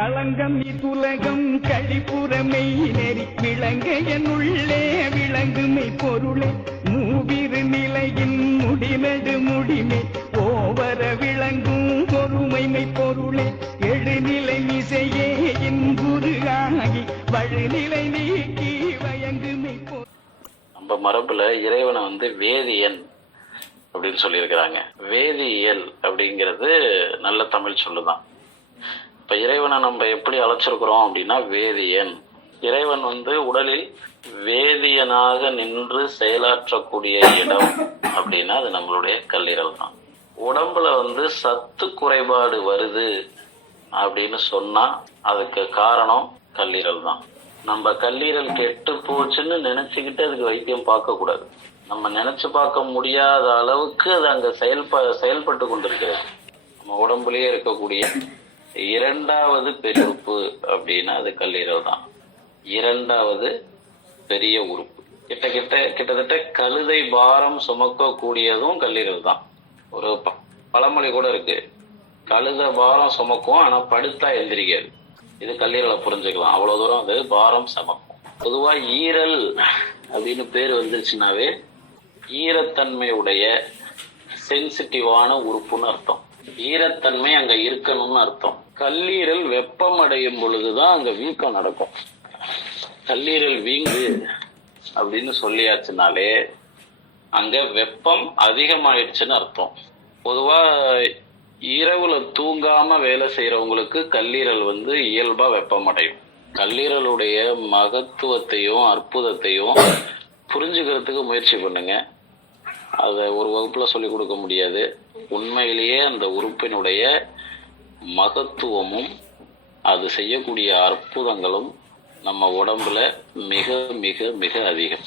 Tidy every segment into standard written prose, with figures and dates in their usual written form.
களங்கம் இத்துலகம் கழிப்புறமை நெறி விளங்க என்னுள்ளே விளங்குமை பொருளே மூவிரு நிலையின் முடிநடு முடிமை ஓவர விளங்கும் பொறுமைமை பொருளே எழுநிலை மிசையே என் குருகாகி வழுநிலை நீக்கி வயங்குமை பொருள். நம்ம மரபுல இறைவனை வேதியன் அப்படின்னு சொல்லியிருக்கிறாங்க. வேதியியல் அப்படிங்கிறது நல்ல தமிழ் சொல்லுதான். இப்ப இறைவனை நம்ம எப்படி அழைச்சிருக்கிறோம் அப்படின்னா வேதியன். இறைவன் உடலில் வேதியனாக நின்று செயலாற்றக்கூடிய இடம் அப்படின்னா அது நம்மளுடைய கல்லீரல் தான். உடம்புல சத்து குறைபாடு வருது அப்படின்னு சொன்னா அதுக்கு காரணம் கல்லீரல் தான். நம்ம கல்லீரல் கெட்டு போச்சுன்னு நினைச்சுக்கிட்டு அதுக்கு வைத்தியம் பார்க்க கூடாது. நம்ம நினைச்சு பார்க்க முடியாத அளவுக்கு அது அங்க செயல்பட்டு கொண்டிருக்கிறது. நம்ம உடம்புலயே இருக்கக்கூடிய இரண்டாவது பெரிய உறுப்பு அப்படின்னா அது கல்லீரல் தான். இரண்டாவது பெரிய உறுப்பு. கிட்டத்தட்ட கழுதை பாரம் சுமக்கக்கூடியதும் கல்லீரல் தான். ஒரு பழமொழி கூட இருக்கு, கழுதை பாரம் சுமக்கும் ஆனா படுத்தா எந்திரிக்காது. இது கல்லீரலை புரிஞ்சுக்கலாம். அவ்வளவு தூரம் அது பாரம் சுமக்கும். பொதுவா ஈரல் அப்படின்னு பேர் வந்துருச்சுனாவே ஈரத்தன்மையுடைய சென்சிட்டிவான உறுப்புன்னு அர்த்தம். ஈரத்தன்மை அங்க இருக்கணும்னு அர்த்தம். கல்லீரல் வெப்பம் அடையும் பொழுதுதான் அங்க வீக்கம் நடக்கும். கல்லீரல் வீங்கு அப்படின்னு சொல்லியாச்சுனாலே அங்க வெப்பம் அதிகமாயிடுச்சுன்னு அர்த்தம். பொதுவா இரவுல தூங்காம வேலை செய்யறவங்களுக்கு கல்லீரல் இயல்பா வெப்பம் அடையும். கல்லீரலுடைய மகத்துவத்தையும் அற்புதத்தையும் புரிஞ்சுக்கிறதுக்கு முயற்சி பண்ணுங்க. அதை ஒரு வகுப்புல சொல்லிக் கொடுக்க முடியாது. உண்மையிலேயே அந்த உறுப்பினுடைய மகத்துவமும் அது செய்யக்கூடிய அற்புதங்களும் நம்ம உடம்புல மிக மிக மிக அதிகம்.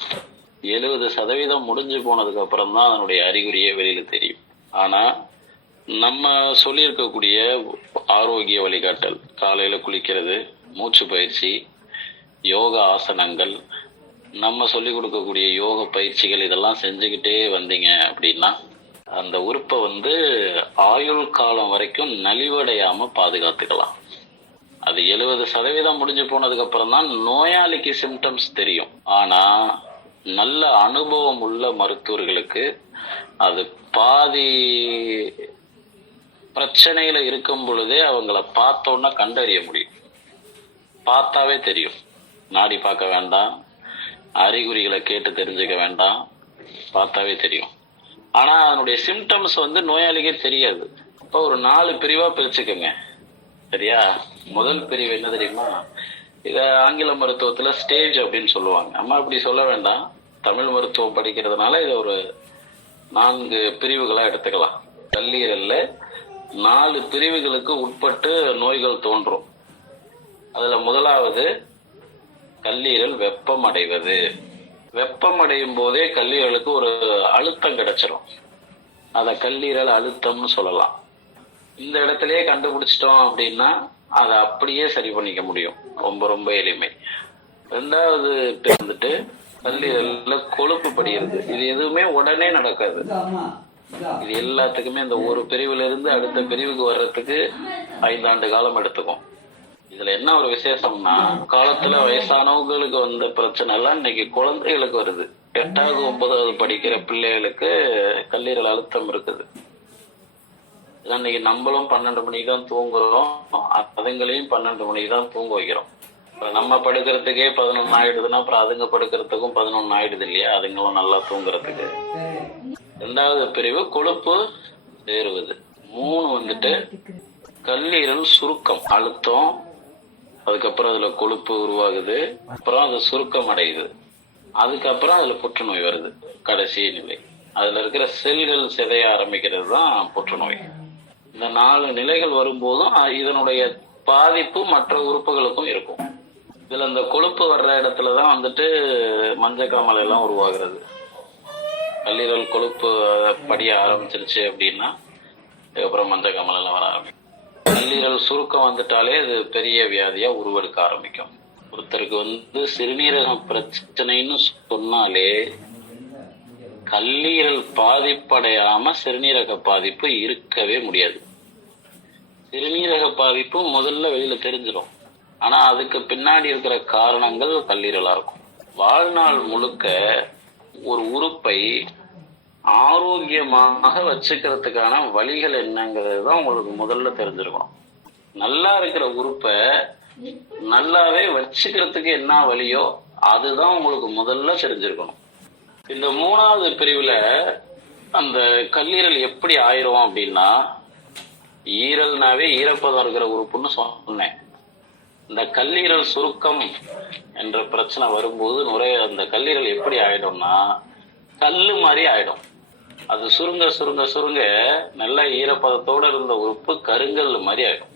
70% முடிஞ்சு போனதுக்கு அப்புறம் தான் அதனுடைய அறிகுறியே வெளியில தெரியும். ஆனா நம்ம சொல்லியிருக்கக்கூடிய ஆரோக்கிய வழிகாட்டல், காலையில குளிக்கிறது, மூச்சு பயிற்சி, யோகா ஆசனங்கள், நம்ம சொல்லி கொடுக்கக்கூடிய யோக பயிற்சிகள், இதெல்லாம் செஞ்சுக்கிட்டே வந்தீங்க அப்படின்னா அந்த உறுப்பை ஆயுள் காலம் வரைக்கும் நலிவடையாம பாதுகாத்துக்கலாம். அது 70% முடிஞ்சு போனதுக்கு அப்புறம் தான் நோயாளிக்கு சிம்டம்ஸ் தெரியும். ஆனா நல்ல அனுபவம் உள்ள மருத்துவர்களுக்கு அது பாதி பிரச்சனையில இருக்கும் பொழுதே அவங்கள பார்த்தோன்னா கண்டறிய முடியும். பார்த்தாவே தெரியும். நாடி பார்க்க வேண்டாம், அறிகுறிகளை கேட்டு தெரிஞ்சுக்க வேண்டாம், பார்த்தாவே தெரியும். ஆனா அதனுடைய சிம்டம்ஸ் நோயாளிக்கே தெரியாது. அப்போ ஒரு 4 பிரிவா பிரிச்சுக்கோங்க, சரியா? முதல் பிரிவு என்ன தெரியுமா? இத ஆங்கில மருத்துவத்துல ஸ்டேஜ் அப்படின்னு சொல்லுவாங்க. அம்மா இப்படி சொல்ல வேண்டாம், தமிழ் மருத்துவம் படிக்கிறதுனால இதை ஒரு 4 பிரிவுகளா எடுத்துக்கலாம். கல்லீரல்ல 4 பிரிவுகளுக்கு உட்பட்டு நோய்கள் தோன்றும். அதுல முதலாவது கல்லீரல் வெப்பம் அடைவது. வெப்பம் அடையும் போதே கல்லீரலுக்கு ஒரு அழுத்தம் கிடைச்சிரும். அத கல்லீரல் அழுத்தம்னு சொல்லலாம். இந்த இடத்திலேயே கண்டுபிடிச்சிட்டோம் அப்படின்னா அதை அப்படியே சரி பண்ணிக்க முடியும். ரொம்ப ரொம்ப எளிமை. 2வது கல்லீரல்ல கொழுப்பு படிகிறது. இது எதுவுமே உடனே நடக்காது. இது எல்லாத்துக்குமே இந்த ஒரு பிரிவுல இருந்து அடுத்த பிரிவுக்கு வர்றதுக்கு 5 ஆண்டு காலம் எடுத்துக்கும். இதுல என்ன ஒரு விசேஷம்னா, காலத்துல வயசானவங்களுக்கு வந்த பிரச்சனை எல்லாம் இன்னைக்கு குழந்தைகளுக்கு வருது. 8வது 9வது படிக்கிற பிள்ளைகளுக்கு கல்லீரல் அழுத்தம் இருக்குது. இன்னைக்கு நம்மளும் 12 மணிக்கு தான் தூங்குறோம், அதுங்களையும் 12 மணிக்கு தான் தூங்க வைக்கிறோம். நம்ம படுக்கிறதுக்கே 11 ஆயிடுதுன்னா அப்புறம் அதுங்க படுக்கிறதுக்கும் 11 ஆயிடுது இல்லையா? அதுங்களும் நல்லா தூங்குறதுக்கு. 2வது பிரிவு கொழுப்பு சேருவது. 3 கல்லீரல் சுருக்கம், அழுத்தம், அதுக்கப்புறம் அதுல கொழுப்பு உருவாகுது, அப்புறம் அது சுருக்கம் அடையுது, அதுக்கப்புறம் அதுல புற்றுநோய் வருது. கடைசி நிலை அதுல இருக்கிற செல்கள் சிதைய ஆரம்பிக்கிறது தான் புற்றுநோய். இந்த 4 நிலைகள் வரும்போதும் இதனுடைய பாதிப்பு மற்ற உறுப்புகளுக்கும் இருக்கும். இதுல இந்த கொழுப்பு வர்ற இடத்துலதான் மஞ்சக்காமல் எல்லாம் உருவாகிறது. கல்லீரல் கொழுப்பு படிய ஆரம்பிச்சிருச்சு அப்படின்னா அதுக்கப்புறம் மஞ்சக்காமல் எல்லாம் வர ஆரம்பிக்கும். கல்லீரல் சுருக்கம் வந்துட்டாலே அது பெரிய வியாதியா உருவெடுக்க ஆரம்பிக்கும். ஒருத்தருக்கு சிறுநீரகம் பிரச்சனைன்னு சொன்னாலே கல்லீரல் பாதிப்படையாம சிறுநீரக பாதிப்பு இருக்கவே முடியாது. சிறுநீரக பாதிப்பு முதல்ல வெளியில தெரிஞ்சிடும். ஆனா அதுக்கு பின்னாடி இருக்கிற காரணங்கள் கல்லீரலா இருக்கும். வாழ்நாள் முழுக்க ஒரு உறுப்பை ஆரோக்கியமாக வச்சுக்கிறதுக்கான வழிகள் என்னங்கிறது தான் உங்களுக்கு முதல்ல தெரிஞ்சிருக்கணும். நல்லா இருக்கிற உறுப்பை நல்லாவே வச்சுக்கிறதுக்கு என்ன வழியோ அதுதான் உங்களுக்கு முதல்ல தெரிஞ்சிருக்கணும். இந்த 3வது பிரிவுல அந்த கல்லீரல் எப்படி ஆயிரும் அப்படின்னா, ஈரல்னாவே ஈரப்பதம் இருக்கிற உறுப்புன்னு சொன்னேன். இந்த கல்லீரல் சுருக்கம் என்ற பிரச்சனை வரும்போது அந்த கல்லீரல் எப்படி ஆயிடும்னா கல்லு மாதிரி ஆயிடும். அது சுருங்க சுருங்க சுருங்க நல்ல ஈரப்பதத்தோட இருந்த உறுப்பு கருங்கல் மாதிரி ஆயிடும்.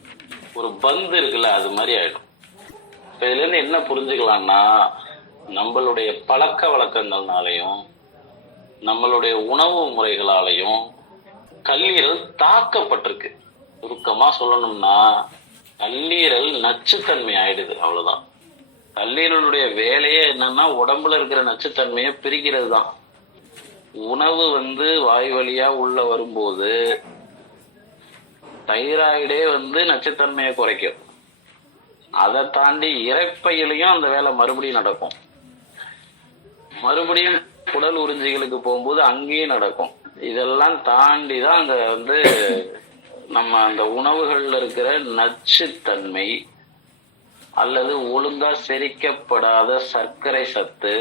ஒரு பந்து இருக்குல்ல, அது மாதிரி ஆயிடும். இப்ப இதுல இருந்து என்ன புரிஞ்சுக்கலாம்னா, நம்மளுடைய பழக்க வழக்கங்கள்னாலையும் நம்மளுடைய உணவு முறைகளாலையும் கல்லீரல் தாக்கப்பட்டிருக்கு. சுருக்கமா சொல்லணும்னா கல்லீரல் நச்சுத்தன்மை ஆயிடுது, அவ்வளவுதான். கல்லீரலுடைய வேலையே என்னன்னா உடம்புல இருக்கிற நச்சுத்தன்மையை பிரிக்கிறது தான். உணவு வாய் வழியா உள்ள வரும்போது தைராய்டே நச்சுத்தன்மையை குறைக்கும். அதை தாண்டி இரைப்பையிலையும் அந்த வேலை மறுபடியும் நடக்கும். மறுபடியும் குடல் உறிஞ்சிகளுக்கு போகும்போது அங்கேயும் நடக்கும். இதெல்லாம் தாண்டி தான் அங்க நம்ம அந்த உணவுகள்ல இருக்கிற நச்சுத்தன்மை அல்லது ஒழுங்கா செரிக்கப்படாத சர்க்கரை சத்து.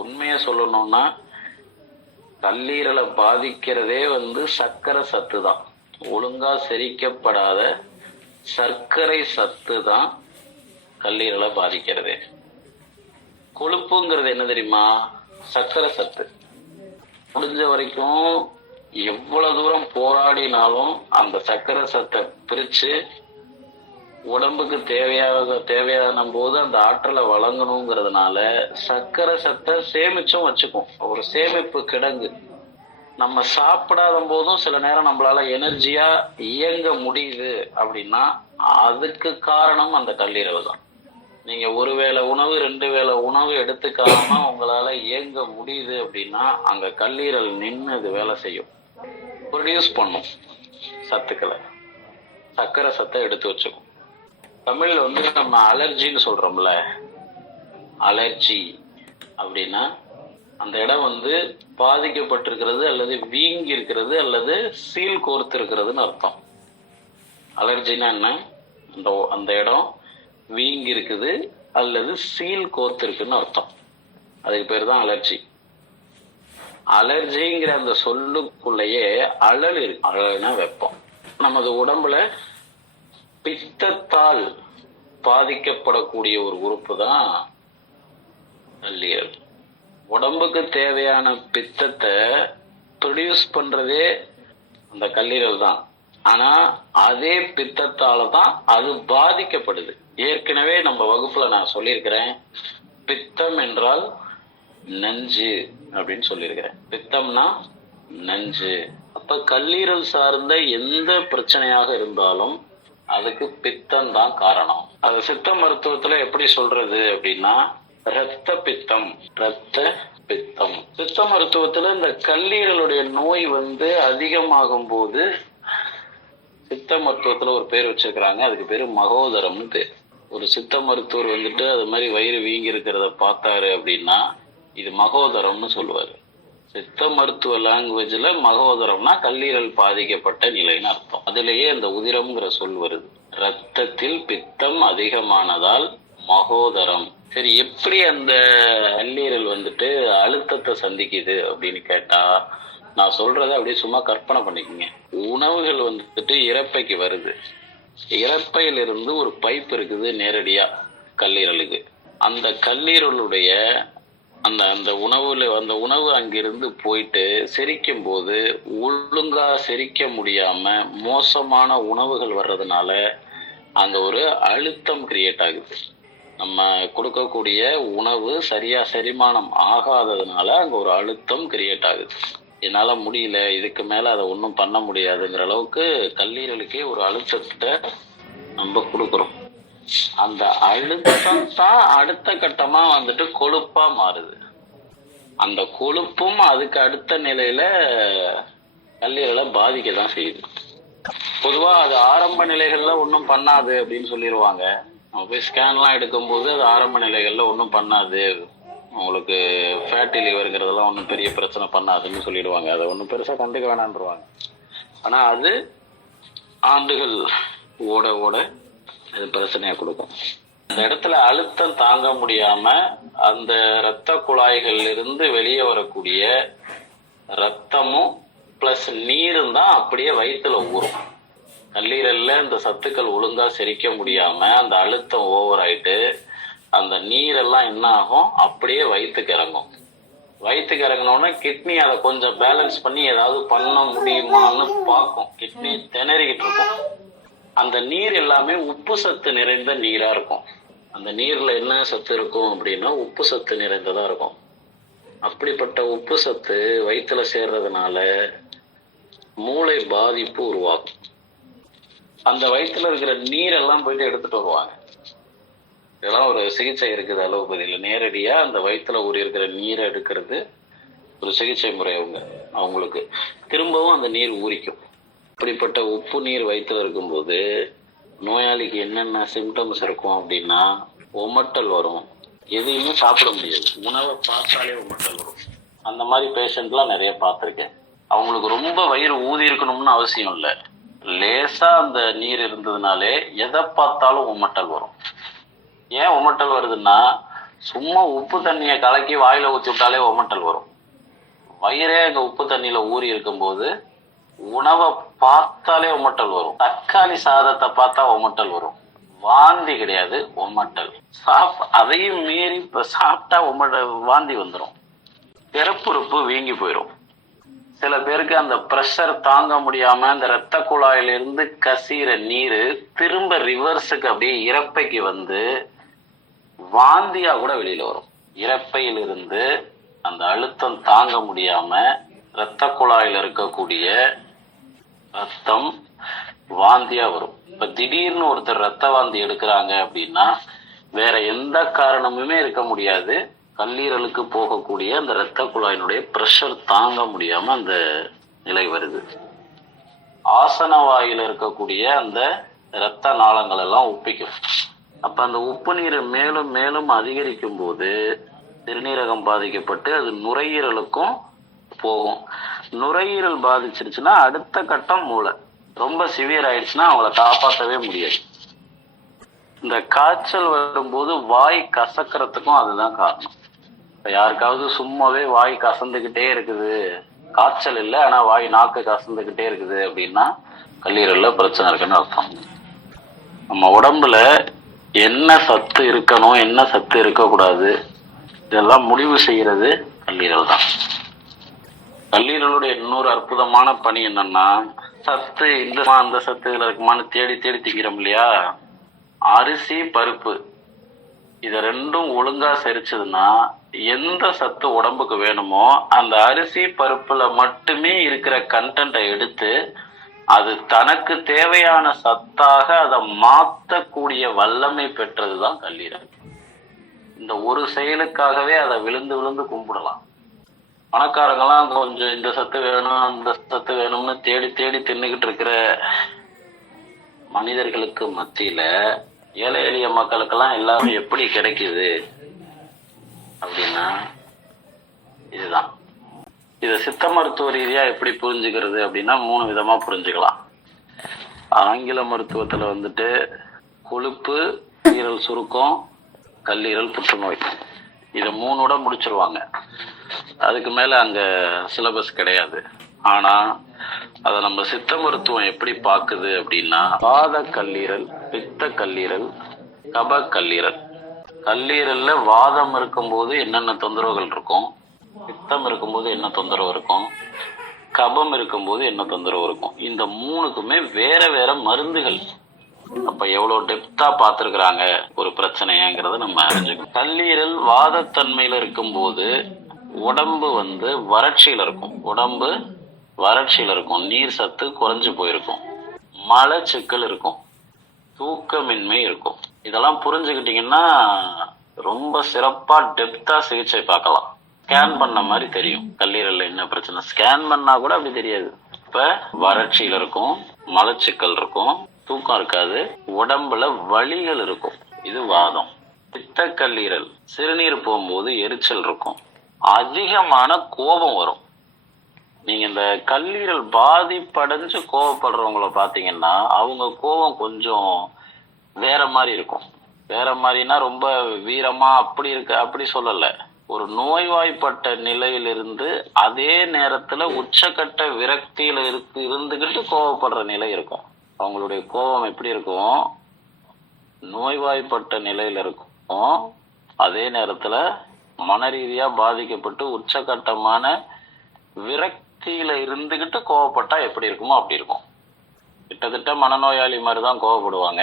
உண்மையா சொல்லணும்னா கல்லீரலை பாதிக்கிறதே சர்க்கரை சத்து தான். ஒழுங்கா செரிக்கப்படாத சர்க்கரை சத்து தான் கல்லீரலை பாதிக்கிறதே. கொழுப்புங்கிறது என்ன தெரியுமா? சர்க்கரை சத்து. முடிஞ்ச வரைக்கும் எவ்வளவு தூரம் போராடினாலும் அந்த சர்க்கரை சத்தை பிரிச்சு உடம்புக்கு தேவையான போது அந்த ஆற்றலை வழங்கணுங்கிறதுனால சர்க்கரை சத்தை சேமிச்சும் வச்சுக்கும். ஒரு சேமிப்பு கிடங்கு. நம்ம சாப்பிடாத போதும் சில நேரம் நம்மளால எனர்ஜியா இயங்க முடியுது அப்படின்னா அதுக்கு காரணம் அந்த கல்லீரல் தான். நீங்க ஒரு வேளை உணவு 2 வேளை உணவு எடுத்துக்காம உங்களால இயங்க முடியுது அப்படின்னா அங்க கல்லீரல் நின்று அது வேலை செய்யும். ப்ரொடியூஸ் பண்ணும் சத்துக்களை, சர்க்கரை சத்தை எடுத்து வச்சுக்கும். தமிழ்ல நம்ம அலர்ஜின்னு சொல்றோம்ல, அலர்ஜி அப்படின்னா அந்த இடம் பாதிக்கப்பட்டிருக்கிறது அல்லது வீங்கி இருக்கிறது அல்லது சீல் கோர்த்து இருக்கிறதுன்னு அர்த்தம். அலர்ஜினா என்ன? அந்த இடம் வீங்கி இருக்குது அல்லது சீல் கோர்த்து இருக்குன்னு அர்த்தம். அதுக்கு பேர் தான் அலர்ஜி. அலர்ஜிங்கிற அந்த சொல்லுக்குள்ளேயே அழல் இருக்கு. அழல்னா வெப்பம். நமது உடம்புல பித்தத்தால் பாதிக்கப்படக்கூடிய ஒரு உறுப்பு தான் கல்லீரல். உடம்புக்கு தேவையான பித்தத்தை ப்ரொடியூஸ் பண்றதே அந்த கல்லீரல் தான். ஆனா அதே பித்தத்தால தான் அது பாதிக்கப்படுது. ஏற்கனவே நம்ம வகுப்புல நான் சொல்லியிருக்கிறேன், பித்தம் என்றால் நஞ்சு அப்படின்னு சொல்லியிருக்கிறேன். பித்தம்னா நஞ்சு. அப்ப கல்லீரல் சார்ந்த எந்த பிரச்சனையாக இருந்தாலும் அதுக்கு பித்தம் தான் காரணம். அது சித்த மருத்துவத்துல எப்படி சொல்றது அப்படின்னா இரத்த பித்தம். இரத்த பித்தம். சித்த மருத்துவத்துல இந்த கல்லீரலுடைய நோய் அதிகமாகும் போது சித்த மருத்துவத்துல ஒரு பேர் வச்சிருக்கிறாங்க. அதுக்கு பேரு மகோதரம்னு பேர். ஒரு சித்த மருத்துவர் அது மாதிரி வயிறு வீங்கி இருக்கிறத பார்த்தாரு அப்படின்னா இது மகோதரம்னு சொல்லுவாரு. சித்த மருத்துவ லாங்குவேஜ்ல மகோதரம்னா கல்லீரல் பாதிக்கப்பட்ட நிலைன்னு அர்த்தம். அதுலயே அந்த உதிரம்ங்கிற சொல் வருது. ரத்தத்தில் பித்தம் அதிகமானதால் மகோதரம். சரி, எப்படி அந்த கல்லீரல் அழுத்தத்தை சந்திக்குது அப்படின்னு கேட்டா நான் சொல்றதை அப்படியே சும்மா கற்பனை பண்ணிக்கோங்க. உணவுகள் இரைப்பைக்கு வருது. இரைப்பையிலிருந்து ஒரு பைப் இருக்குது நேரடியா கல்லீரலுக்கு. அந்த கல்லீரலுடைய அந்த உணவு அங்கிருந்து போயிட்டு செரிக்கும் போது ஒழுங்கா செரிக்க முடியாம மோசமான உணவுகள் வர்றதுனால அங்க ஒரு அழுத்தம் கிரியேட் ஆகுது. நம்ம கொடுக்கக்கூடிய உணவு சரியா செரிமானம் ஆகாததுனால அங்க ஒரு அழுத்தம் கிரியேட் ஆகுது. என்னால முடியல, இதுக்கு மேல அதை ஒன்றும் பண்ண முடியாதுங்கிற அளவுக்கு கல்லீரலுக்கே ஒரு அழுத்தத்தை நம்ம கொடுக்குறோம். அந்த அழுத்தம் தான் அடுத்த கட்டமா கொழுப்பா மாறுது. அந்த கொழுப்பும் அதுக்கு அடுத்த நிலையில கல்லீரலை பாதிக்க தான் செய்யுது. பொதுவா அது ஆரம்ப நிலைகள்ல ஒன்றும் பண்ணாது அப்படின்னு சொல்லிடுவாங்க. நம்ம போய் ஸ்கேன்லாம் எடுக்கும்போது அது ஆரம்ப நிலைகள்ல ஒன்றும் பண்ணாது, உங்களுக்கு ஃபேட்டி லிவருங்கிறதெல்லாம் ஒன்றும் பெரிய பிரச்சனை பண்ணாதுன்னு சொல்லிடுவாங்க. அதை ஒன்றும் பெருசா கண்டுக்க வேணான்றுவாங்க. ஆனா அது ஆண்டுகள் ஓட ஓட அது பிரச்சனையா கொடுக்கும். அந்த இடத்துல அழுத்தம் தாங்க முடியாம அந்த இரத்த குழாய்கள்ல இருந்து வெளியே வரக்கூடிய ரத்தமும் பிளஸ் நீரும் தான் அப்படியே வயிற்றுல ஊறும். கல்லீரல்ல இந்த சத்துக்கள் ஒழுங்கா செரிக்க முடியாம அந்த அழுத்தம் ஓவர் ஆயிட்டு அந்த நீரெல்லாம் என்ன ஆகும், அப்படியே வயிற்றுக்கு இறங்கும். வயிற்றுக்கு இறங்கினோடனே கிட்னி அதை கொஞ்சம் பேலன்ஸ் பண்ணி ஏதாவது பண்ண முடியுமான்னு பார்க்கும். கிட்னி திணறிக்கிட்டு இருக்கும். அந்த நீர் எல்லாமே உப்பு சத்து நிறைந்த நீரா இருக்கும். அந்த நீர்ல என்ன சத்து இருக்கும் அப்படின்னா உப்பு சத்து நிறைந்ததா இருக்கும். அப்படிப்பட்ட உப்பு சத்து வயிற்றுல சேர்றதுனால மூளை பாதிப்பு உருவாகும். அந்த வயிற்றுல இருக்கிற நீரெல்லாம் போயிட்டு எடுத்துட்டு வருவாங்க. இதெல்லாம் ஒரு சிகிச்சை இருக்குது அலோபதியில். நேரடியா அந்த வயிற்றுல ஊறி இருக்கிற நீரை எடுக்கிறது ஒரு சிகிச்சை முறை. அவங்களுக்கு திரும்பவும் அந்த நீர் ஊறிக்கும். அப்படிப்பட்ட உப்பு நீர் வயிற்றுல இருக்கும்போது நோயாளிக்கு என்னென்ன சிம்டம்ஸ் இருக்கும் அப்படின்னா உமட்டல் வரும். எதையுமே சாப்பிட முடியாது, உணவை பார்த்தாலே உமட்டல் வரும். அந்த மாதிரி பேஷண்ட்லாம் நிறைய பார்த்துருக்கேன். அவங்களுக்கு ரொம்ப வயிறு ஊதி இருக்கணும்னு அவசியம் இல்லை, லேசா அந்த நீர் இருந்ததுனாலே எதை பார்த்தாலும் உமட்டல் வரும். ஏன் உமட்டல் வருதுன்னா சும்மா உப்பு தண்ணியை கலக்கி வாயில ஊற்றி விட்டாலே உமட்டல் வரும். வயிறே அங்கே உப்பு தண்ணியில ஊறி இருக்கும்போது உணவை பார்த்தாலே உமட்டல் வரும். தக்காளி சாதத்தை பார்த்தா உமட்டல் வரும். வாந்தி கிடையாது, உமட்டல். அதையும் மீறி இப்ப சாப்பிட்டா வாந்தி வந்துடும். பிறப்புறுப்பு வீங்கி போயிடும். சில பேருக்கு அந்த பிரஷர் தாங்க முடியாம அந்த இரத்த குழாயிலிருந்து கசிகிற நீரு திரும்ப ரிவர்ஸுக்கு அப்படியே இறப்பைக்கு வந்து வாந்தியா கூட வெளியில வரும். இறப்பையிலிருந்து அந்த அழுத்தம் தாங்க முடியாம இரத்த குழாயில இருக்கக்கூடிய ரத்தம் வாந்தியா வரும். இப்ப திடீர்னு ஒருத்தர் ரத்த வாந்தி எடுக்கிறாங்க அப்படின்னா வேற எந்த காரணமுமே இருக்க முடியாது, கல்லீரலுக்கு போகக்கூடிய அந்த இரத்த குழாயினுடைய பிரஷர் தாங்க முடியாம அந்த நிலை வருது. ஆசன வாயில இருக்கக்கூடிய அந்த இரத்த நாளங்கள் எல்லாம் உப்பிக்கும். அப்ப அந்த உப்பு நீர் மேலும் மேலும் அதிகரிக்கும் போது சிறுநீரகம் பாதிக்கப்பட்டு அது நுரையீரலுக்கும் போகும். நுரையீரல் பாதிச்சிருச்சுன்னா அடுத்த கட்டம் மூளை. ரொம்ப சிவியர் ஆயிடுச்சுன்னா அவங்கள காப்பாற்றவே முடியாது. இந்த காய்ச்சல் வரும்போது வாய் கசக்கிறதுக்கும் அதுதான் காரணம். இப்ப யாருக்காவது சும்மாவே வாய் கசந்துக்கிட்டே இருக்குது, காய்ச்சல் இல்லை ஆனா வாய் நாக்கு கசந்துக்கிட்டே இருக்குது அப்படின்னா கல்லீரல்ல பிரச்சனை இருக்குன்னு அர்த்தம். நம்ம உடம்புல என்ன சத்து இருக்கணும் என்ன சத்து இருக்கக்கூடாது இதெல்லாம் முடிவு செய்யறது கல்லீரல் தான். கல்லீரலுடைய இன்னொரு அற்புதமான பணி என்னன்னா, சத்து இந்த அந்த சத்து இதுல இருக்குமான்னு தேடி தேடி திங்கிறோம் இல்லையா, அரிசி பருப்பு இத ரெண்டும் ஒழுங்கா செரிச்சதுன்னா எந்த சத்து உடம்புக்கு வேணுமோ அந்த அரிசி பருப்புல மட்டுமே இருக்கிற கண்டென்ட்டை எடுத்து அது தனக்கு தேவையான சத்தாக அதை மாற்றக்கூடிய வல்லமை பெற்றதுதான் கல்லீரல். இந்த ஒரு செயலுக்காகவே அதை விழுந்து விழுந்து கும்பிடலாம். பணக்காரங்கெல்லாம் கொஞ்சம் இந்த சத்து வேணும் அந்த சத்து வேணும்னு தேடி தேடி தின்னுக்கிட்டு இருக்கிற மனிதர்களுக்கு மத்தியில ஏழை எளிய மக்களுக்கெல்லாம் எல்லாரும் எப்படி கிடைக்குது அப்படின்னா இதுதான். இதை சித்த மருத்துவ ரீதியா எப்படி புரிஞ்சுக்கிறது அப்படின்னா 3 விதமா புரிஞ்சுக்கலாம். ஆங்கில மருத்துவத்துல வந்துட்டு கொழுப்பு, கல்லீரல் சுருக்கம், கல்லீரல் புற்றுநோய், இதை 3 முடிச்சிருவாங்க. அதுக்கு மேல அங்க சிலபஸ் கிடையாது. ஆனா அதை நம்ம சித்த மருத்துவம் எப்படி பாக்குது அப்படின்னா வாத கல்லீரல், பித்த கல்லீரல், கப கல்லீரல். கல்லீரல்ல வாதம் இருக்கும்போது என்னென்ன தொந்தரவுகள் இருக்கும், பித்தம் இருக்கும்போது என்ன தொந்தரவு இருக்கும், கபம் இருக்கும்போது என்ன தொந்தரவு இருக்கும். இந்த 3க்குமே வேற வேற மருந்துகள். அப்ப எவ்வளவு டெப்தா பார்த்திருக்கிறாங்க ஒரு பிரச்சனைங்கிறத நம்ம அறிஞ்சுக்கணும். கல்லீரல் வாதத்தன்மையில இருக்கும்போது உடம்பு வறட்சியில இருக்கும். உடம்பு வறட்சியில இருக்கும், நீர் சத்து குறைஞ்சு போயிருக்கும், மலச்சிக்கல் இருக்கும், தூக்கமின்மை இருக்கும். இதெல்லாம் புரிஞ்சுக்கிட்டீங்கன்னா ரொம்ப சிறப்பா டெப்தா சிகிச்சை பார்க்கலாம். ஸ்கேன் பண்ண மாதிரி தெரியும் கல்லீரல்ல என்ன பிரச்சனை. ஸ்கேன் பண்ணா கூட அப்படி தெரியாது. அப்ப வறட்சியில் இருக்கும், மலச்சிக்கல் இருக்கும், தூக்கம் இருக்காது, உடம்புல வலிகள் இருக்கும். இது வாதம். பித்த கல்லீரல், சிறுநீர் போகும்போது எரிச்சல் இருக்கும், அதிகமான கோபம் வரும். நீங்க இந்த கல்லீரல் பாதிப்படைஞ்சு கோபப்படுறவங்கள பாத்தீங்கன்னா அவங்க கோபம் கொஞ்சம் வேற மாதிரி இருக்கும். வேற மாதிரினா ரொம்ப வீரமா அப்படி இருக்கு அப்படி சொல்லல. ஒரு நோய்வாய்ப்பட்ட நிலையிலிருந்து அதே நேரத்துல உச்சக்கட்ட விரக்தியில இருந்துகிட்டு கோபப்படுற நிலை இருக்கும். அவங்களுடைய கோபம் எப்படி இருக்கும்? நோய்வாய்ப்பட்ட நிலையில இருக்கும், அதே நேரத்துல மனரீதியா பாதிக்கப்பட்டு உச்சகட்டமான விரக்தியில இருந்துகிட்டு கோவப்பட்டா எப்படி இருக்குமோ அப்படி இருக்கும். கிட்டத்தட்ட மனநோயாளி மாதிரிதான் கோவப்படுவாங்க.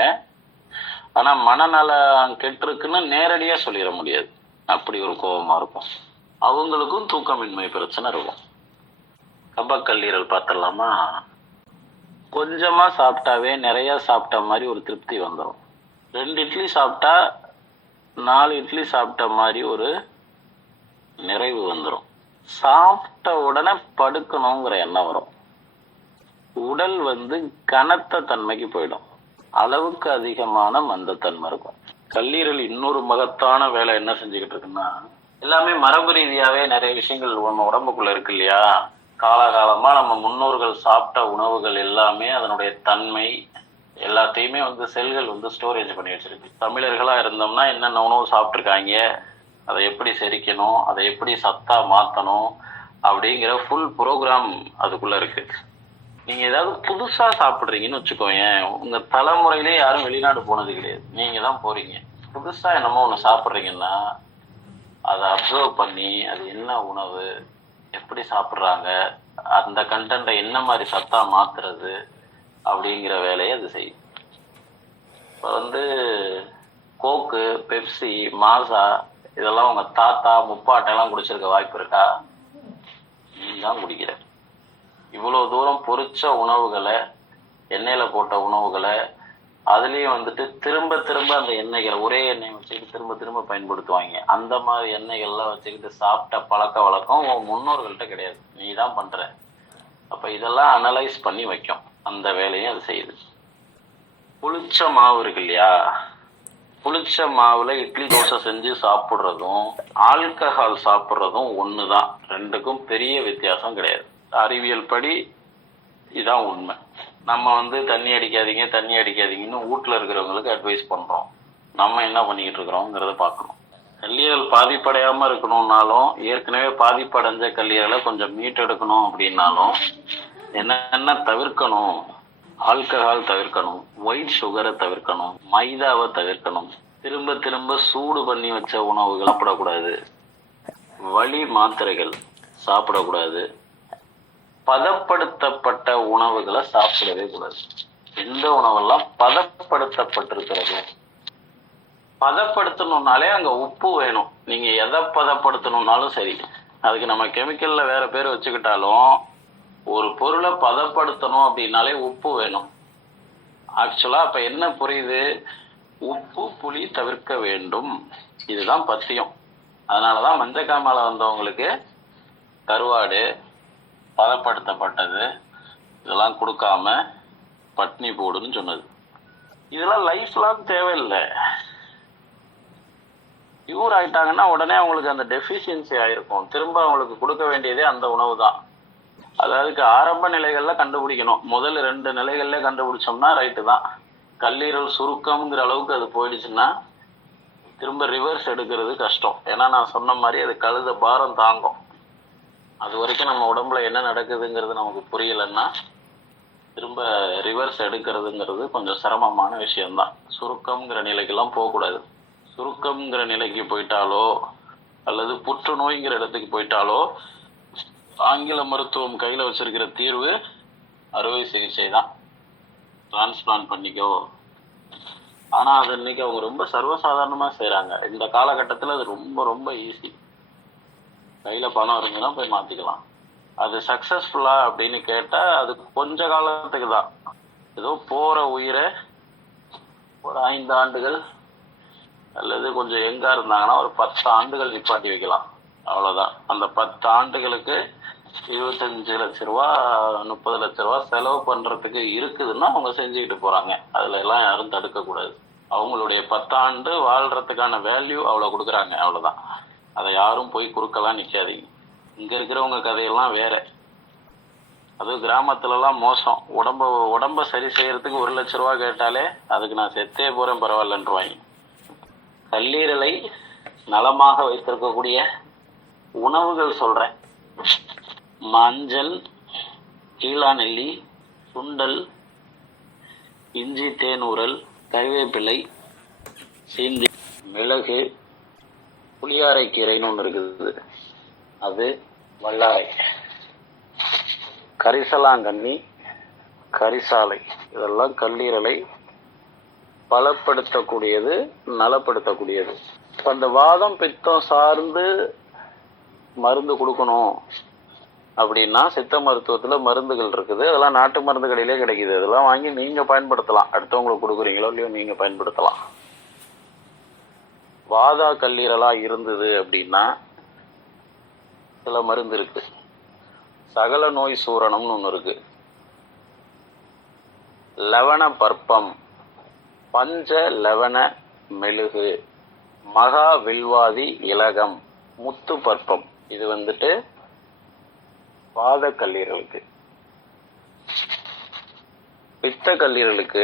ஆனா மனநலம் கெட்டிருக்குன்னு நேரடியா சொல்லிட முடியாது, அப்படி ஒரு கோபமா இருக்கும். அவங்களுக்கும் தூக்கமின்மை பிரச்சனை இருக்கும். கபக்கல்லீரல் பார்த்துடலாமா? கொஞ்சமா சாப்பிட்டாவே நிறைய சாப்பிட்ட மாதிரி ஒரு திருப்தி வந்துடும். 2 இட்லி சாப்பிட்டா 4 இட்லி சாப்பிட்ட மாதிரி ஒரு நிறைவு வந்துடும். சாப்பிட்ட உடனே படுக்கணுங்கிற எண்ணம் வரும். உடல் கனத்த தன்மைக்கு போயிடும். அளவுக்கு அதிகமான மந்தத்தன்மை இருக்கும். கல்லீரல் இன்னொரு மகத்தான வேலை என்ன செஞ்சுக்கிட்டு இருக்குன்னா, எல்லாமே மரபு ரீதியாவே நிறைய விஷயங்கள் நம்ம உடம்புக்குள்ள இருக்கு இல்லையா? காலகாலமா நம்ம முன்னோர்கள் சாப்பிட்ட உணவுகள் எல்லாமே அதனுடைய தன்மை எல்லாத்தையுமே செல்கள் ஸ்டோரேஜ் பண்ணி வச்சிருக்கு. தமிழர்களா இருந்தோம்னா என்னென்ன உணவு சாப்பிட்ருக்காங்க, அதை எப்படி செரிக்கணும், அதை எப்படி சத்தா மாற்றணும் அப்படிங்கிற ஃபுல் ப்ரோக்ராம் அதுக்குள்ள இருக்கு. நீங்க ஏதாவது புதுசா சாப்பிட்றீங்கன்னு வச்சுக்கோங்க, உங்க தலைமுறையிலே யாரும் வெளிநாடு போனது கிடையாது, நீங்க தான் போறீங்க. புதுசா என்னமோ ஒன்று சாப்பிட்றீங்கன்னா அதை அப்சர்வ் பண்ணி அது என்ன உணவு, எப்படி சாப்பிட்றாங்க, அந்த கண்டென்ட்டை என்ன மாதிரி சத்தா மாத்துறது அப்படிங்கிற வேலையை அது செய்யும். இப்போ கோக்கு, பெப்சி, மாசா இதெல்லாம் உங்க தாத்தா முப்பாட்டெல்லாம் குடிச்சிருக்க வாய்ப்பு இருக்கா? நீ தான் குடிக்கிற. இவ்வளவு தூரம் பொரிச்ச உணவுகளை, எண்ணெயில போட்ட உணவுகளை, அதுலயும் திரும்ப திரும்ப அந்த எண்ணெய்களை ஒரே எண்ணெய் வச்சுக்கிட்டு திரும்ப திரும்ப பயன்படுத்துவாங்க. அந்த மாதிரி எண்ணெய்கள்லாம் வச்சுக்கிட்டு சாப்பிட்ட பழக்க வழக்கம் உன் முன்னோர்கள்ட்ட கிடையாது, நீ தான் பண்ற. அப்ப இதெல்லாம் அனலைஸ் பண்ணி வைக்கும், அந்த வேலையும் அது செய்யுது. புளிச்ச மாவு இருக்கு இல்லையா? புளிச்ச மாவுல இட்லி தோசை செஞ்சு சாப்பிட்றதும் ஆல்கஹால் சாப்பிட்றதும் ஒண்ணுதான். ரெண்டுக்கும் பெரிய வித்தியாசம் கிடையாது. அறிவியல் படி இதான் உண்மை. நம்ம தண்ணி அடிக்காதீங்க தண்ணி அடிக்காதீங்கன்னு வீட்டுல இருக்கிறவங்களுக்கு அட்வைஸ் பண்றோம். நம்ம என்ன பண்ணிக்கிட்டு இருக்கிறோங்கிறத பார்க்கணும். கல்லீரல் பாதிப்படையாம இருக்கணும்னாலும், ஏற்கனவே பாதிப்படைஞ்ச கல்லீரலை கொஞ்சம் மீட்டெடுக்கணும் அப்படின்னாலும் என்னென்ன தவிர்க்கணும்? ஆல்கஹால் தவிர்க்கணும், ஒயிட் சுகரை தவிர்க்கணும், மைதாவை தவிர்க்கணும், திரும்ப திரும்ப சூடு பண்ணி வச்ச உணவுகள் சாப்பிடக்கூடாது, வலி மாத்திரைகள் சாப்பிடக்கூடாது, பதப்படுத்தப்பட்ட உணவுகளை சாப்பிடவே கூடாது. எந்த உணவெல்லாம் பதப்படுத்தப்பட்டிருக்கிறது? பதப்படுத்தணும்னாலே அங்க உப்பு வேணும். நீங்க எதை பதப்படுத்தணும்னாலும் சரி, அதுக்கு நம்ம கெமிக்கல்ல வேற பேர் வச்சுக்கிட்டாலும் ஒரு பொருளை பதப்படுத்தணும் அப்படின்னாலே உப்பு வேணும். ஆக்சுவலா அப்ப என்ன புரியுது? உப்பு புளி தவிர்க்க வேண்டும், இதுதான் பத்தியம். அதனாலதான் மஞ்சக்காமலை வந்தவங்களுக்கு கருவாடு, பதப்படுத்தப்பட்டது இதெல்லாம் கொடுக்காம பட்னி போடுன்னு சொன்னது. இதெல்லாம் லைஃப் லாங் தேவையில்லை. பியூர் ஆயிட்டாங்கன்னா உடனே அவங்களுக்கு அந்த டெஃபிஷியன்சி ஆயிருக்கும். திரும்ப அவங்களுக்கு கொடுக்க வேண்டியதே அந்த உணவு தான். அதுக்கு ஆரம்ப நிலைகள்ல கண்டுபிடிக்கணும். முதல் 2 நிலைகள்ல கண்டுபிடிச்சோம்னா ரைட்டு தான். கல்லீரல் சுருக்கம்ங்கிற அளவுக்கு அது போயிடுச்சுன்னா திரும்ப ரிவர்ஸ் எடுக்கிறது கஷ்டம். ஏன்னா நான் சொன்ன மாதிரி அது கழுத பாரம் தாங்கும். அது வரைக்கும் நம்ம உடம்புல என்ன நடக்குதுங்கிறது நமக்கு புரியலைன்னா திரும்ப ரிவர்ஸ் எடுக்கிறதுங்கிறது கொஞ்சம் சிரமமான விஷயம்தான். சுருக்கம்ங்கிற நிலைக்கெல்லாம் போகக்கூடாது. சுருக்கம்ங்கிற நிலைக்கு போயிட்டாலோ அல்லது புற்றுநோய்ங்கிற இடத்துக்கு போயிட்டாலோ ஆங்கில மருத்துவம் கையில வச்சிருக்கிற தீர்வு அறுவை சிகிச்சை தான். டிரான்ஸ்பிளான்ட் பண்ணிக்கோ. ஆனா அது இன்னைக்கு அவங்க ரொம்ப சர்வசாதாரணமா செய்யறாங்க. இந்த காலகட்டத்துல அது ரொம்ப ரொம்ப ஈஸி. கையில பணம் இருந்துன்னா போய் மாத்திக்கலாம். அது சக்சஸ்ஃபுல்லா அப்படின்னு கேட்டா அது கொஞ்ச காலத்துக்கு தான். ஏதோ போற உயிரை ஒரு 5 ஆண்டுகள் அல்லது கொஞ்சம் எங்கா இருந்தாங்கன்னா ஒரு 10 ஆண்டுகள் நிப்பாட்டி வைக்கலாம், அவ்வளவுதான். அந்த 10 ஆண்டுகளுக்கு 25 லட்ச ரூபா 30 லட்ச ரூபா செலவு பண்றதுக்கு இருக்குதுன்னா அவங்க செஞ்சுக்கிட்டு போறாங்க. அதுல எல்லாம் யாரும் தடுக்க கூடாது. அவங்களுடைய 10 ஆண்டு வாழ்றதுக்கான வேல்யூ அவ்வளவு கொடுக்குறாங்க, அவ்வளவுதான். அதை யாரும் போய் குறுக்கெல்லாம் நிக்காதீங்க. இங்க இருக்கிறவங்க கதையெல்லாம் வேற. அது கிராமத்துல எல்லாம் மோசம். உடம்ப சரி செய்யறதுக்கு 1 லட்ச ரூபா கேட்டாலே அதுக்கு நான் செத்தே போறேன் பரவாயில்லன்றுவாங்க. கல்லீரலை நலமாக வைத்திருக்கக்கூடிய உணவுகள் சொல்றேன். மஞ்சள், கீழாநெல்லி, சுண்டல், இஞ்சி தேனூரல், கறிவேப்பிலை, சீந்தி, மிளகு, புளியாரைக்கீரைன்னு ஒன்று இருக்குது, அது, வல்லாரை, கரிசலாங்கண்ணி, கரிசாலை, இதெல்லாம் கல்லீரலை பலப்படுத்தக்கூடியது, நலப்படுத்தக்கூடியது. இப்போ அந்த வாதம் பித்தம் சார்ந்து மருந்து கொடுக்கணும் அப்படின்னா சித்த மருத்துவத்தில் மருந்துகள் இருக்குது. அதெல்லாம் நாட்டு மருந்து கடையிலே கிடைக்குது. அதெல்லாம் வாங்கி நீங்கள் பயன்படுத்தலாம். அடுத்தவங்களுக்கு கொடுக்குறீங்களோ இல்லையோ நீங்கள் பயன்படுத்தலாம். வாதா கல்லீரலாக இருந்தது அப்படின்னா சில மருந்து இருக்கு. சகல நோய் சூரணம்னு ஒன்று இருக்கு. லவண பற்பம், பஞ்ச லவண மெழுகு, மகா வில்வாதி இலகம், முத்து பற்பம். இது வந்துட்டு வாத கல்லீரலுக்கு. பித்த கல்லீரலுக்கு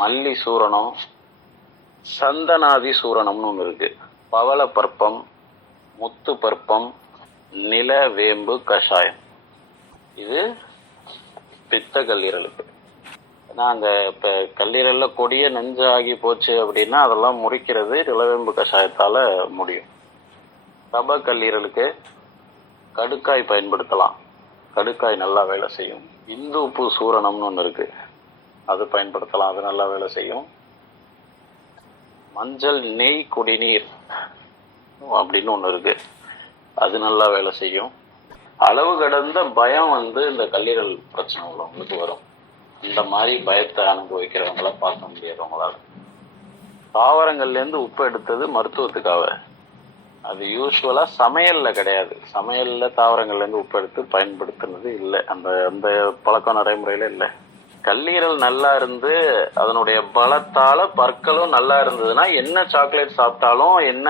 மல்லி சூரணம், சந்தனாதி சூரணம்னு ஒன்று இருக்கு. பவள பற்பம், முத்து பற்பம், நில வேம்பு கஷாயம். இது பித்த கல்லீரலுக்கு. நாங்க இப்ப கல்லீரல்ல கொடிய நெஞ்சு ஆகி போச்சு அப்படின்னா அதெல்லாம் முறிக்கிறது நிலவேம்பு கஷாயத்தால முடியும். கப கல்லீரலுக்கு கடுக்காய் பயன்படுத்தலாம். கடுக்காய் நல்லா வேலை செய்யும். இந்து உப்பு சூரணம்னு ஒன்று இருக்கு, அது பயன்படுத்தலாம், அது நல்லா வேலை செய்யும். மஞ்சள் நெய் குடிநீர் அப்படின்னு ஒன்று இருக்கு, அது நல்லா வேலை செய்யும். அளவு கடந்த பயம் இந்த கல்லீரல் பிரச்சனை உள்ளவங்களுக்கு வரும். இந்த மாதிரி பயத்தை அனுபவிக்கிறவங்கள பார்க்க முடியாதவங்களால. தாவரங்கள்ல இருந்து உப்பு எடுத்தது மருத்துவத்துக்காக. அது யூஸ்வலா சமையல்ல கிடையாது. சமையல்ல தாவரங்கள்ல இருந்து உப்பு எடுத்து பயன்படுத்துனது இல்லை. அந்த பழக்கம் நடைமுறையில இல்லை. கல்லீரல் நல்லா இருந்து அதனுடைய பலத்தால பற்களும் நல்லா இருந்ததுன்னா என்ன சாக்லேட் சாப்பிட்டாலும், என்ன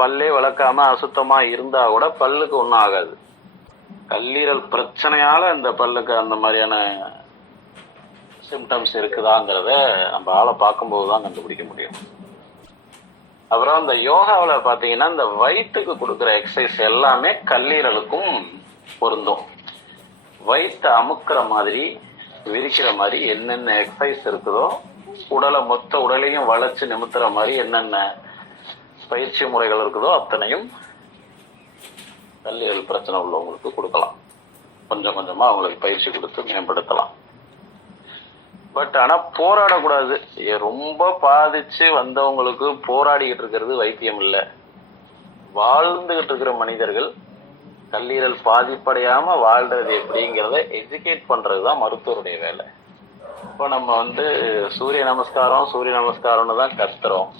பல்லே வளர்க்காம அசுத்தமா இருந்தா கூட பல்லுக்கு ஒன்றும் ஆகாது. கல்லீரல் பிரச்சனையால இந்த பல்லுக்கு அந்த மாதிரியான சிம்டம்ஸ் இருக்குதாங்கிறத நம்ம ஆளை பார்க்கும்போது தான் கண்டுபிடிக்க முடியும். அப்புறம் இந்த யோகாவில் பார்த்தீங்கன்னா இந்த வயிற்றுக்கு கொடுக்குற எக்ஸசைஸ் எல்லாமே கல்லீரலுக்கும் பொருந்தும். வயிற்று அமுக்கிற மாதிரி, விரிக்கிற மாதிரி என்னென்ன எக்ஸசைஸ் இருக்குதோ, மொத்த உடலையும் வளைச்சு நிமித்துற மாதிரி என்னென்ன பயிற்சி முறைகள் இருக்குதோ அத்தனையும் கல்லீரல் பிரச்சனை உள்ளவங்களுக்கு கொடுக்கலாம். கொஞ்சம் கொஞ்சமா அவங்களுக்கு பயிற்சி கொடுத்து மேம்படுத்தலாம். பட் ஆனா போராடக்கூடாது. ரொம்ப பாதிச்சு வந்தவங்களுக்கு போராடிக்கிட்டு இருக்கிறது வைத்தியம் இல்லை. வாழ்ந்துகிட்டு இருக்கிற மனிதர்கள் கல்லீரல் பாதிப்படையாம வாழ்றது எப்படிங்கிறத எஜுகேட் பண்றதுதான் மருத்துவருடைய வேலை. இப்போ நம்ம சூரிய நமஸ்காரம்னு தான் கத்துறோம்.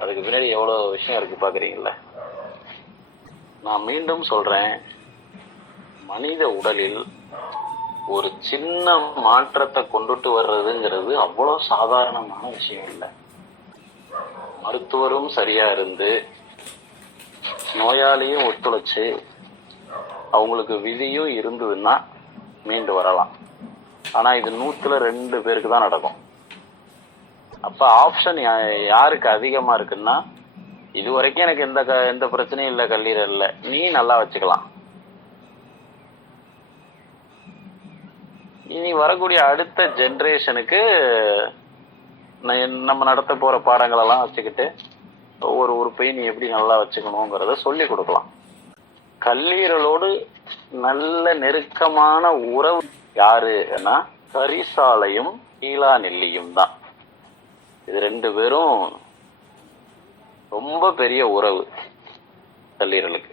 அதுக்கு பின்னாடி எவ்வளவு விஷயம் இருக்கு பாக்குறீங்கல்ல. நான் மீண்டும் சொல்றேன், மனித உடலில் ஒரு சின்ன மாற்றத்தை கொண்டுட்டு வர்றதுங்கிறது அவ்வளவு சாதாரணமான விஷயம் இல்லை. மருத்துவரும் சரியா இருந்து நோயாளியும் ஒத்துழைச்சு அவங்களுக்கு விதியும் இருந்ததுன்னா மீண்டு வரலாம். ஆனா இது 100ல் 2 பேருக்கு தான் நடக்கும். அப்ப ஆப்ஷன் யாருக்கு அதிகமா இருக்குன்னா, இது வரைக்கும் எனக்கு எந்த பிரச்சனையும் இல்லை கல்லீரல்ல, நீ நல்லா வச்சுக்கலாம். இனி வரக்கூடிய அடுத்த ஜென்ரேஷனுக்கு நம்ம நடத்த போற பாடங்கள் எல்லாம் வச்சுக்கிட்டு ஒவ்வொரு உறுப்பையும் நீ எப்படி நல்லா வச்சுக்கணுங்கிறத சொல்லி கொடுக்கலாம். கல்லீரலோடு நல்ல நெருக்கமான உறவு யாருன்னா கரிசாலையும் கீழா நெல்லியும் தான். இது 2 பேரும் ரொம்ப பெரிய உறவு கல்லீரலுக்கு.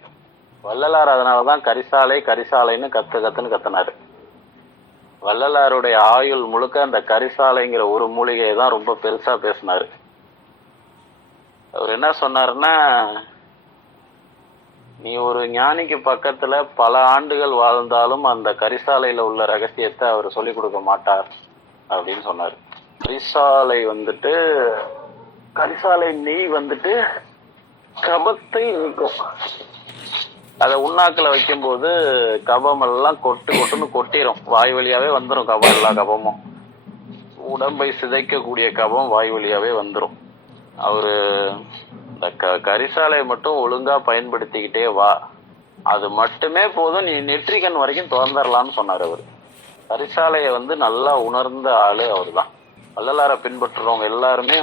வள்ளலார் அதனாலதான் கரிசாலைன்னு கத்துன்னு கத்தினாரு. வள்ளலாருடைய ஆயுள் முழுக்க அந்த கரிசாலைங்கிற ஒரு மூலிகையை தான் ரொம்ப பெருசா பேசினாரு. அவர் என்ன சொன்னாருன்னா, நீ ஒரு ஞானிக்கு பக்கத்துல பல ஆண்டுகள் வாழ்ந்தாலும் அந்த கரிசாலையில உள்ள ரகசியத்தை அவர் சொல்லிக் கொடுக்க மாட்டார் அப்படின்னு சொன்னார். கரிசாலை நெய் வந்துட்டு கபத்தை நீக்கும். அதை உண்ணாக்குல வைக்கும்போது கபம் எல்லாம் கொட்டுன்னு கொட்டிரும், வாய் வழியாவே வந்துடும் கபம். எல்லா கபமும் உடம்பை சிதைக்கக்கூடிய கபம் வாய் வழியாவே வந்துடும். அவரு இந்த கரிசாலையை மட்டும் ஒழுங்கா பயன்படுத்திக்கிட்டே வா, அது மட்டுமே போதும், நீ நெற்றிக்கண் வரைக்கும் திறந்துடலான்னு சொன்னார் அவர். கரிசாலையை நல்லா உணர்ந்த ஆளு அவர் தான். வள்ளலாரை பின்பற்றுறவங்க எல்லாருமே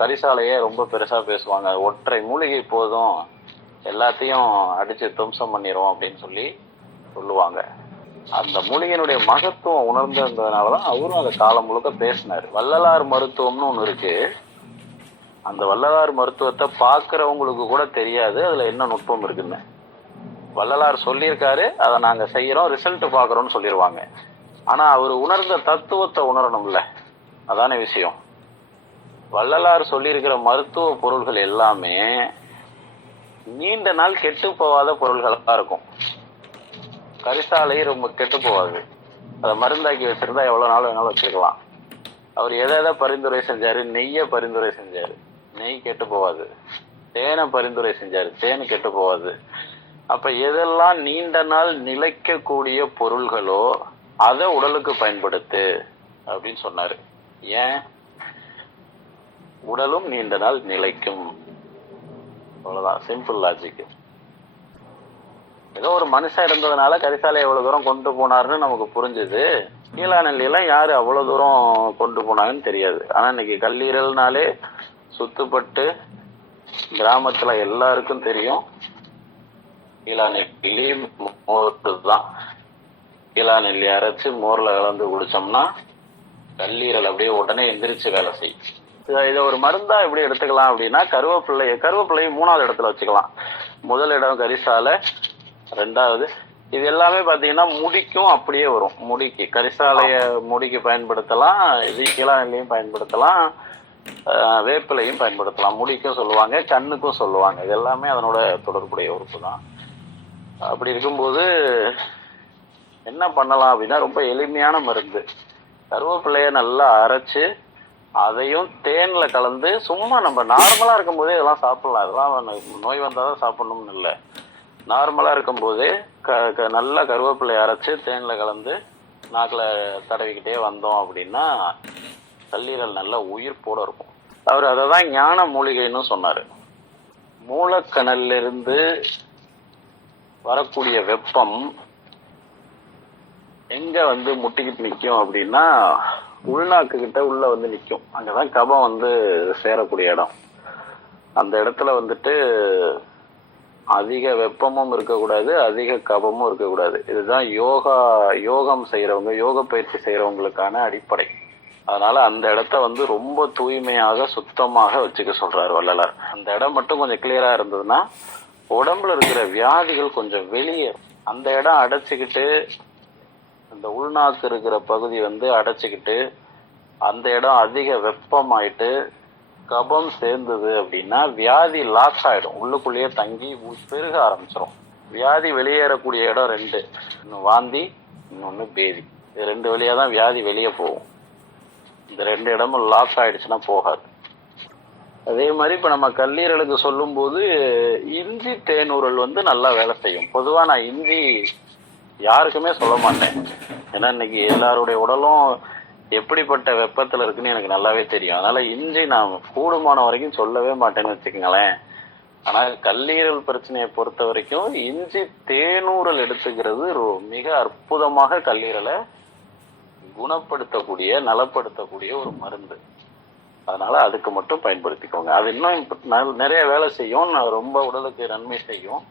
கரிசாலையை ரொம்ப பெருசா பேசுவாங்க. ஒற்றை மூலிகை போதும், எல்லாத்தையும் அடிச்சு துவம்சம் பண்ணிடுவோம் அப்படின்னு சொல்லுவாங்க. அந்த மூலிகையினுடைய மகத்துவம் உணர்ந்திருந்ததுனாலதான் அவரும் அதை காலம் முழுக்க பேசினார். வள்ளலார் மருத்துவம்னு ஒண்ணு இருக்கு. அந்த வள்ளலார் மருத்துவத்தை பாக்குறவங்களுக்கு கூட தெரியாது அதுல என்ன நுட்பம் இருக்குன்னு. வள்ளலார் சொல்லியிருக்காரு, அதை நாங்க செய்யறோம், ரிசல்ட் பாக்குறோம்னு சொல்லிடுவாங்க. ஆனா அவர் உணர்ந்த தத்துவத்தை உணரணும்ல, அதானே விஷயம். வள்ளலார் சொல்லியிருக்கிற மருத்துவ பொருள்கள் எல்லாமே நீண்ட நாள் கெட்டு போகாத பொருள்களா இருக்கும். கரிசாலை ரொம்ப கெட்டு போகாது, அதை மருந்தாக்கி வச்சிருந்தா எவ்வளவு நாள் வேணாலும் வச்சிருக்கலாம். அவர் எதை பரிந்துரை செஞ்சாரு? நெய்யை பரிந்துரை செஞ்சாரு, நெய் கெட்டு போகாது. தேனை பரிந்துரை செஞ்சாரு, தேன் கெட்டு போகாது. அப்ப எதெல்லாம் நீண்ட நாள் நிலைக்கக்கூடிய பொருள்களோ அதை உடலுக்கு பயன்படுத்து அப்படின்னு சொன்னாரு. ஏன்? உடலும் நீண்ட நாள் நிலைக்கும், அவ்வளவுதான், சிம்பிள் லாஜிக். ஏதோ ஒரு மனுஷன் இருந்ததுனால கரிசாலை எவ்வளவு தூரம் கொண்டு போனாருன்னு நமக்கு புரிஞ்சுது. கீழாநெல்லியெல்லாம் யாரு அவ்வளவு தூரம் கொண்டு போனாங்கன்னு தெரியாது. ஆனா இன்னைக்கு கல்லீரல்னாலே சுத்துப்பட்டு கிராமத்துல எல்லாருக்கும் தெரியும் கீழாநெல்லி மோர் தான். கீழாநெல்லி அரைச்சு மோர்ல கலந்து குடிச்சோம்னா கல்லீரல் அப்படியே உடனே எந்திரிச்சு வேலை செய்யும். இதை ஒரு மருந்தா எப்படி எடுத்துக்கலாம் அப்படின்னா, கருவேப்பிள்ளையை 3வது இடத்துல வச்சுக்கலாம். முதல் இடம் கரிசாலை, 2வது இது எல்லாமே பாத்தீங்கன்னா முடிக்கும் அப்படியே வரும். முடிக்கு கரிசாலைய முடிக்கு பயன்படுத்தலாம், இது கீழாநெல்லியும் பயன்படுத்தலாம், வேப்பிலையும் பயன்படுத்தலாம். முடிக்கும் சொல்லுவாங்க, கண்ணுக்கும் சொல்லுவாங்க. இது எல்லாமே அதனோட தொடர்புடைய உறுப்பு தான். அப்படி இருக்கும்போது என்ன பண்ணலாம் அப்படின்னா, ரொம்ப எளிமையான மருந்து. கருவேப்பிலைய நல்லா அரைச்சு அதையும் தேன்ல கலந்து, சும்மா நம்ம நார்மலா இருக்கும் போதே இதெல்லாம் சாப்பிடலாம். இதெல்லாம் நோய் வந்தாதான் சாப்பிடணும்னு இல்லை. நார்மலா இருக்கும் போதே நல்லா கருவேப்பிலைய அரைச்சு தேன்ல கலந்து நாக்குல தடவிக்கிட்டே வந்தோம் அப்படின்னா கல்லீரல் நல்ல உயிர்ப்போட இருக்கும். அவர் அதை தான் ஞான மூலிகைன்னு சொன்னாரு. மூலக்கணல்ல இருந்து வரக்கூடிய வெப்பம் எங்க முட்டிக்கிட்டு நிக்கும் அப்படின்னா, உள்நாக்கு கிட்ட உள்ள நிக்கும். அங்கதான் கபம் சேரக்கூடிய இடம். அந்த இடத்துல அதிக வெப்பமும் இருக்கக்கூடாது, அதிக கபமும் இருக்கக்கூடாது. இதுதான் யோகம் செய்யறவங்க, யோக பயிற்சி செய்யறவங்களுக்கான அடிப்படை. அதனால அந்த இடத்த ரொம்ப தூய்மையாக சுத்தமாக வச்சுக்க சொல்றாரு வள்ளலார். அந்த இடம் மட்டும் கொஞ்சம் கிளியரா இருந்ததுன்னா உடம்புல இருக்கிற வியாதிகள் கொஞ்சம் வெளியே. அந்த இடம் அடைச்சுக்கிட்டு, அந்த உள்நாக்கு இருக்கிற பகுதி அடைச்சுக்கிட்டு, அந்த இடம் அதிக வெப்பமாயிட்டு கபம் சேர்ந்தது அப்படின்னா வியாதி லாக் ஆயிடும், உள்ளுக்குள்ளேயே தங்கி பெருக ஆரம்பிச்சிடும். வியாதி வெளியேறக்கூடிய இடம் 2, இன்னும் வாந்தி, இன்னொன்னு பேதி. இது 2 வழியா தான் வியாதி வெளியே போகும். இந்த 2 இடமும் லாக் ஆயிடுச்சுன்னா போகாது. அதே மாதிரி இப்ப நம்ம கல்லீரலுக்கு சொல்லும் போது இஞ்சி தேனூரல் நல்லா வேலை செய்யும். பொதுவா நான் இஞ்சி யாருக்குமே சொல்ல மாட்டேன், ஏன்னா இன்னைக்கு எல்லாருடைய உடலும் எப்படிப்பட்ட வெப்பத்துல இருக்குன்னு எனக்கு நல்லாவே தெரியும். அதனால இஞ்சி நான் கூடுமான வரைக்கும் சொல்லவே மாட்டேன்னு வச்சுக்கோங்களேன். ஆனா கல்லீரல் பிரச்சனையை பொறுத்த வரைக்கும் இஞ்சி தேனூரல் எடுத்துக்கிறது மிக அற்புதமாக கல்லீரலை குணப்படுத்தக்கூடிய, நலப்படுத்தக்கூடிய ஒரு மருந்து. அதனால அதுக்கு மட்டும் பயன்படுத்திக்கோங்க. அது இன்னும் நிறைய வேலை செய்யும், ரொம்ப உடலுக்கு நன்மை செய்யும்.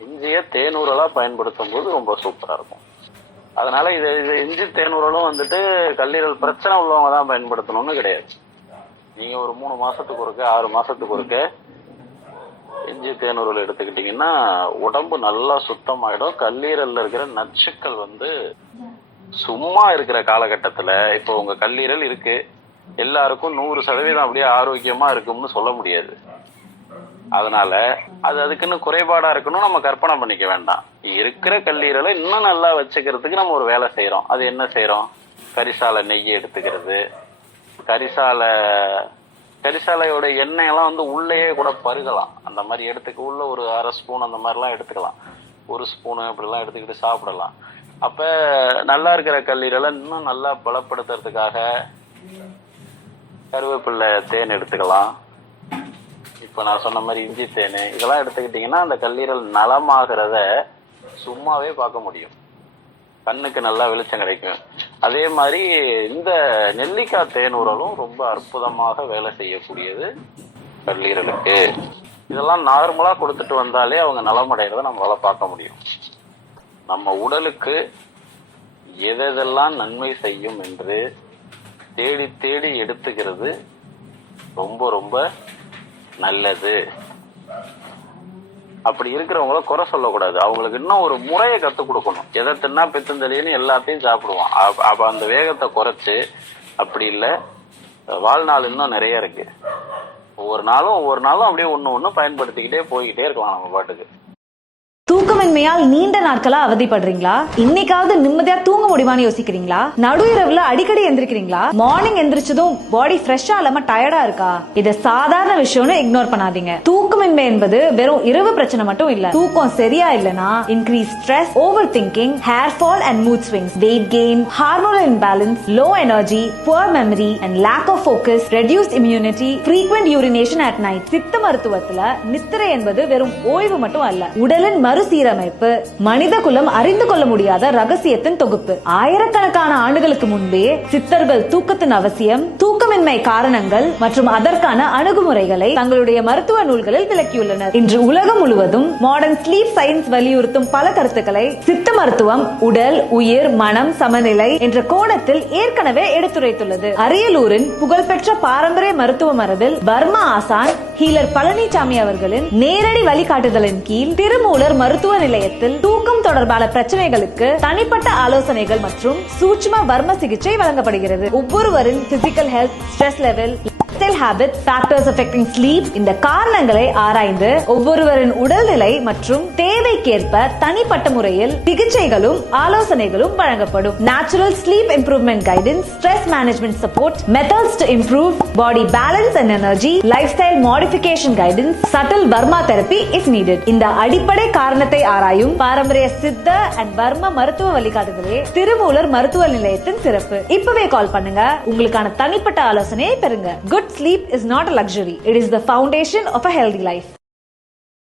இஞ்சிய தேனூரலா பயன்படுத்தும் போது ரொம்ப சூப்பரா இருக்கும். அதனால இது இஞ்சி தேனூரலும் கல்லீரல் பிரச்சனை உள்ளவங்க தான் பயன்படுத்தணும்னு கிடையாது. நீங்க ஒரு 3 மாசத்துக்கு ஒருக்க, 6 மாசத்துக்கு ஒருக்க இஞ்சி தேனூரல் எடுத்துக்கிட்டீங்கன்னா உடம்பு நல்லா சுத்தமாயிடும். கல்லீரல்ல இருக்கிற நச்சுக்கள் சும்மா இருக்கிற காலகட்டத்துல, இப்போ உங்க கல்லீரல் இருக்கு, எல்லாருக்கும் 100% அப்படியே ஆரோக்கியமா இருக்கும்னு சொல்ல முடியாது. அதனால அது அதுக்குன்னு குறைபாடா இருக்கணும் நம்ம கற்பனை பண்ணிக்க வேண்டாம். இருக்கிற கல்லீரலை இன்னும் நல்லா வச்சுக்கிறதுக்கு நம்ம ஒரு வேலை செய்யறோம். அது என்ன செய்யறோம்? கரிசாலை நெய் எடுத்துக்கிறது, கரிசாலையோட எண்ணெய் எல்லாம் வந்து உள்ளேயே கூட பருகலாம். அந்த மாதிரி உள்ள ஒரு 1/2 ஸ்பூன் அந்த மாதிரிலாம் எடுத்துக்கலாம். 1 ஸ்பூனு அப்படிலாம் எடுத்துக்கிட்டு சாப்பிடலாம். அப்ப நல்லா இருக்கிற கல்லீரலை இன்னும் நல்லா பலப்படுத்துறதுக்காக கருவேப்பிள்ளை தேன் எடுத்துக்கலாம். இப்ப நான் சொன்ன மாதிரி இஞ்சி தேன் இதெல்லாம் எடுத்துக்கிட்டீங்கன்னா அந்த கல்லீரல் நலமாகிறத சும்மாவே பார்க்க முடியும். கண்ணுக்கு நல்லா வெளிச்சம் கிடைக்கும். அதே மாதிரி இந்த நெல்லிக்காய் தேனூரலும் ரொம்ப அற்புதமாக வேலை செய்யக்கூடியது கல்லீரலுக்கு. இதெல்லாம் நார்மலா கொடுத்துட்டு வந்தாலே அவங்க நலமடைகிறத நம்மளால பார்க்க முடியும். நம்ம உடலுக்கு எதெல்லாம் நன்மை செய்யும் என்று தேடி தேடி எடுத்துக்கிறது ரொம்ப ரொம்ப நல்லது. அப்படி இருக்கிறவங்கள குறை சொல்லக்கூடாது. அவங்களுக்கு இன்னும் ஒரு முறையை கற்றுக் கொடுக்கணும். எதை தின்னா பித்தந்தளின்னு எல்லாத்தையும் சாப்பிடுவான். அப்ப அந்த வேகத்தை குறைச்சு, அப்படி இல்லை வாழ்நாள் இன்னும் நிறைய இருக்கு, ஒவ்வொரு நாளும் அப்படியே ஒண்ணு பயன்படுத்திக்கிட்டே போய்கிட்டே இருக்கலாம் நம்ம பாட்டுக்கு. தூக்கமின்மையால் நீண்ட நாட்களா அவதிப்படுறீங்களா? இன்னைக்காவது நிம்மதியா தூங்க முடியுமான்னு யோசிக்கிறீங்களா? நடு இரவுல அடிக்கடி எந்திரிக்கிறீங்களா? மார்னிங் எந்திரிச்சதும் பாடி ஃப்ரெஷ்ஷா இல்லாம டயர்டா இருக்கா? இது சாதாரண விஷயம்னு இக்னோர் பண்ணாதீங்க. தூக்கமின்மை என்பது வெறும் இரவு பிரச்சனை மட்டும் இல்ல. தூக்கம் சரியா இல்லனா increase stress, over thinking, hair fall and mood swings, weight gain, hormonal imbalance, low energy, poor memory and lack of focus, reduced immunity, frequent urination at night. சித்த மருத்துவத்துல நித்திரை என்பது வெறும் ஓய்வு மட்டும் அல்ல, உடலின் மறுசீரமைப்பு, மனித குலம் அறிந்து கொள்ள முடியாத ரகசியத்தின் தொகுப்பு. ஆயிரக்கணக்கான ஆண்டுகளுக்கு முன்பே சித்தர்கள் தூக்கத்தின் அவசியம், தூக்கமின்மை காரணங்கள் மற்றும் அதற்கான அணுகுமுறைகளை தங்களுடைய மருத்துவ நூல்களில் விளக்கியுள்ளனர். இன்று உலகம் முழுவதும் மாடர்ன் ஸ்லீப் சயின்ஸ் வலியுறுத்தும் பல கருத்துக்களை சித்த மருத்துவம் உடல், உயிர், மனம் சமநிலை என்ற கோணத்தில் ஏற்கனவே எடுத்துரைத்துள்ளது. அரியலூரின் புகழ்பெற்ற பாரம்பரிய மருத்துவ மரபில் பர்மா ஆசான் ஹீலர் பழனிசாமி அவர்களின் நேரடி வழிகாட்டுதலின் கீழ் திருமூலர் மருத்துவ நிலையத்தில் தூக்கம் தொடர்பான பிரச்சனைகளுக்கு தனிப்பட்ட ஆலோசனைகள் மற்றும் சூட்சும வர்ம சிகிச்சை வழங்கப்படுகிறது. ஒவ்வொருவரின் physical health, stress level, lifestyle habits, factors affecting sleep, இந்த காரணங்களை ஆராய்ந்து ஒவ்வொருவரின் உடல்நிலை மற்றும் தேவைக்கேற்ப தனிப்பட்ட முறையில் சிகிச்சைகளும் ஆலோசனைகளும் வழங்கப்படும். Natural sleep improvement guidance, stress management support, methods to improve body balance and energy, lifestyle modification guidance, subtle Varma therapy is needed. இந்த அடிப்படை காரணத்தை ஆராயும் பாரம்பரிய சித்த அண்ட் வர்ம மருத்துவ வழிகாட்டுதலே திருமூலர் மருத்துவ நிலையத்தின் சிறப்பு. இப்பவே கால் பண்ணுங்க, உங்களுக்கான தனிப்பட்ட ஆலோசனையை பெறுங்க. Good sleep is not a luxury. It is the foundation of a healthy life.